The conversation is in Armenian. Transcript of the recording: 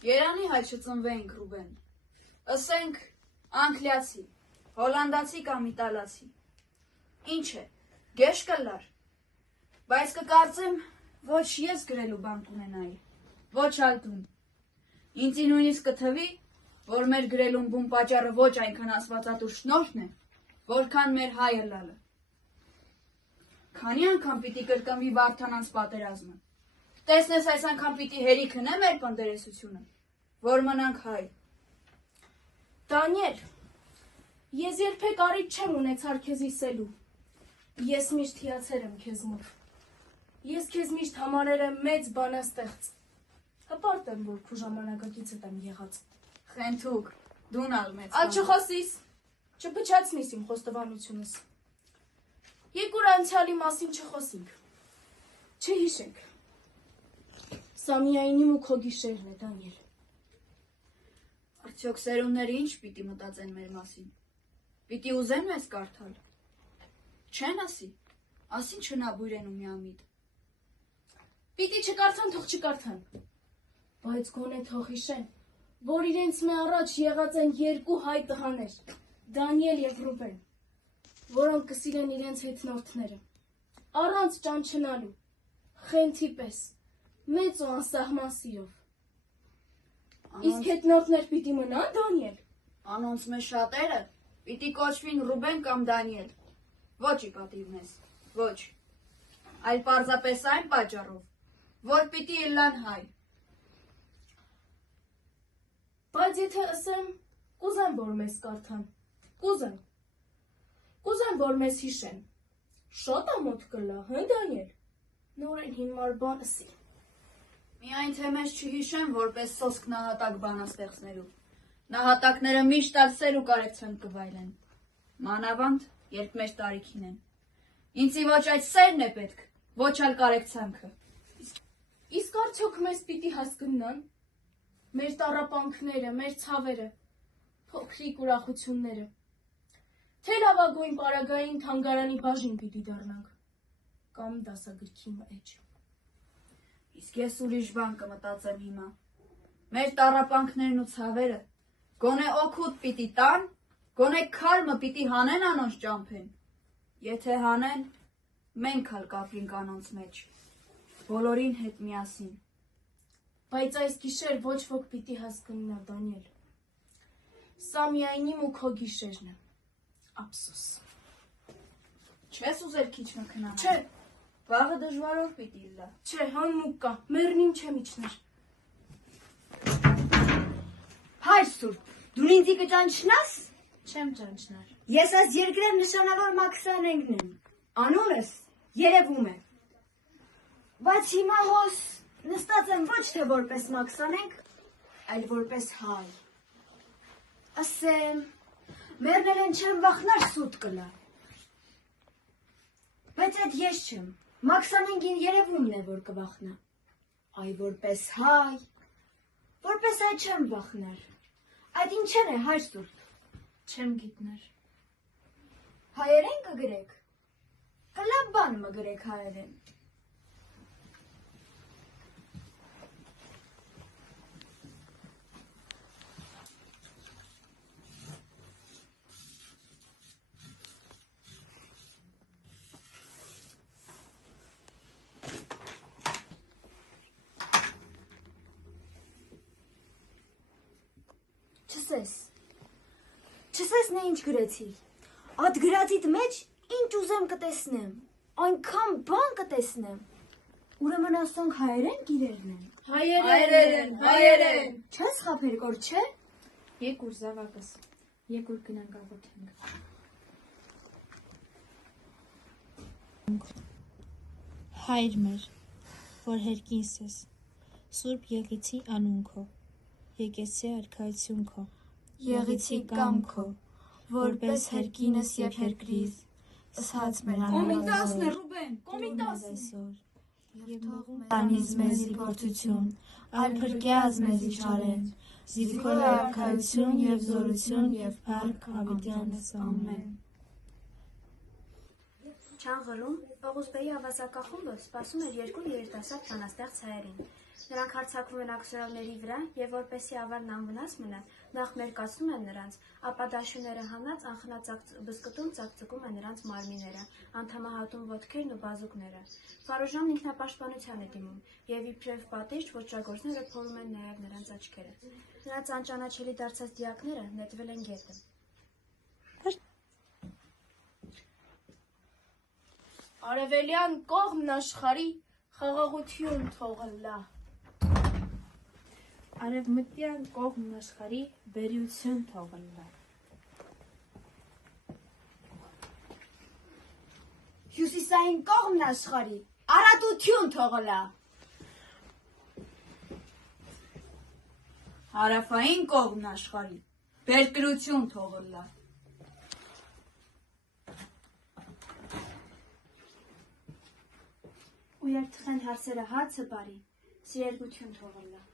Երանի հայ չծնվեինք, Ռուբեն, ըսենք անգլիացի, հոլանդացի կամ իտալացի, ինչ է, գեշ կլար, բայց կկարծեմ, ոչ ես գրելու բան կունենայի, ոչ ալտուն, ինձի նույնիսկ կթվի, որ մեր գրելուն բուն պատճառը ոչ այնքան ասվածատուր շնորհն է, որքան մեր հայը լալը, քանի անգամ պիտի կրկնվի Վարդանանց պատերազմը, տեսնես այս անգամ պիտի հերիքն է մեր պնդերեսությունը, որ մնանք հայ։ Դանիել, ես երբեք առիթ չեմ ունեցար քեզ իսելու, ես միշտ հիացել եմ քեզ մոտ, ես քեզ միշտ համարել եմ մեծ բանաստեղծ, հպարտ եմ, որ քու ժամանակակիցդ եմ եղած։ Խենթուկ, դուն ալ մեծ Ալ չխոսիս, չփչացնիս իմ խոստովանությունս, երկուր անցյալի մասին չխոսինք, չհիշենք, սա միայն իմ ու քո գիշերն է, Դանիել։ Արդյոք սերունդները ինչ պիտի մտածեն մեր մասին, պիտի ուզեն մեզ կարդալ, չեն ասին չնաբույրեն ու միամիտ, պիտի չկարդան, թող չկարդան, բայց գոնե թող հիշեն, որ իրենց մե առաջ եղած են երկու հայ տղաներ, Դանիել և Ռուբեն, որոնք կսիրեն իրենց հետնորդները, առանց ճանչնալու, խենթի պես, մեծ ու անսահման սիրով։ Իսկ հետնորդներ պիտի մնան, Դանիել։ Անոնց մեզ շատերը պիտի կոչվին Ռուբեն կամ Դանիել, ոչ ի պատիվ մեզ, ոչ, այլ պարզապես այն պատճառով, որ պիտի ելան հայ։ Բայց եթե ասեմ, կուզեմ, որ մեզ կարդան, կուզեմ, որ մեզ հիշեն, շատ ամոթ կլա, հն Դանիել, նորեն հիմար բան ասի։ Միայն թե մեզ չհիշեն որպես սոսկ նահատակ բանաստեղծներու, նահատակները միշտ ալսեր ու կարեկցանք կվայլեն, մանավանդ, երբ մեր տարիքին են, ինձի ոչ այդ սերն է պետք, ոչ ալ կարեկցանքը։ Իսկ արդյոք մեզ պիտի հասկնան, մեր տառապանքները, մեր ցավերը, փոքրիկ ուրախությունները, թե լավագույն պարագային թանգարանի բաժին պիտի դառնանք, կամ դասագրքի մեջ։ Իսկ ես ուրիշ բան կմտածեմ հիմա, մեր տառապանքներն ու ցավերը, գոնե օգուտ պիտի տան, գոնե քալմը պիտի հանեն անոնց ճամփեն, եթե հանեն, մենք ալ կապրինք անոնց մեջ, բոլորին հետ միասին։ Բայց այս գիշեր ոչ ոք պիտի հասկնա, Դանիել, սա միայն իմ ու քո գիշերն է, ափսոս։ Չես ուզեր քիչ մքնանալ։ Չէ, վաղը դժվարով պիտի լա։ Չէ, հանմուկ կա, մեռնիմ չեմ իջներ։ Հայր Սուրբ, դու ինձի կճանչնաս։ Չեմ ճանչնար։ Ես այս երկրեմ նշանավոր Մաքսանենգն եմ, անունս երևում է, բայց հիմա հոս նստած եմ ոչ թե որպես Մաքսանենգ, այլ որպես հայ, ասեմ, մերնել են չեմ վախնար սուտ կլա, բայց այդ ես չեմ, Մաքսանենգին երևումն է, որ կվախնա, այ որպես հայ, որպես այդ չեմ վախնար, այդ ինչեն է հայր Սուրբ, Չեմ գիտներ։ հայերեն կգրեք, կլավ բան մը գրեք հայերեն, Չսես նե ինչ գրեցի, այդ գրածիդ մեջ ինչ ուզեմ կտեսնեմ, այնքան բան կտեսնեմ, ուրեմն ասոնք հայերեն գիրերն են, Հայերեն, չես խապեր կոր չէ, Եկուր զավակս, եկուր գնանք աղոթենք։ Հայր մեր, որ հերկինս ես, Սուրբ Եղիցի անուն քո, եկեցի արքայություն քո, Եղիցի կամ քո, որպես հերկինս և հերկրիզ, ըսած մեր Կոմիտասն է, Ռուբեն, կոմիտասն է։ Եվ թողում տանից մեզի փորձություն, այլ փրկյազ մեզի չարեն, զիքոր արքայություն և զորություն և փառք հավիտյանս ամեն։ Չան գլում, Պողոսբեի ավազակախումբը սպասում էր երկու երիտասարդ բանաստեղծ հայերին, Նրանք հարձակվում են աքսորալների վրա եւ որպեսզի ավարն անվնաս մնան, նախ մերկացնում են նրանց, ապա դաշույնները հանած անխնա բզկտում ծակծկում են նրանց մարմինները, անդամահատում ոտքերն ու բազուկները։ Ֆարուժանն ինքնապաշտպանության է դիմում եւ իբրև պատիժ ոճրագործները փորում են նաեւ նրանց աչքերը։ Նրանց անճանաչելի դարձած դիակները նետվել են գետը։ Արևելյան կողմն աշխարհի խաղաղություն թողնլա։ Արևմտյան կողմն աշխարհի բերություն թողնլա։ Հյուսիսային կողմն աշխարհի արատություն թողնլա։ Հարավային կողմն աշխարհի բերկրություն թողնլա։ Ու երբ թխեն հարսերը հացը բարի, սիրերգություն թողնլա։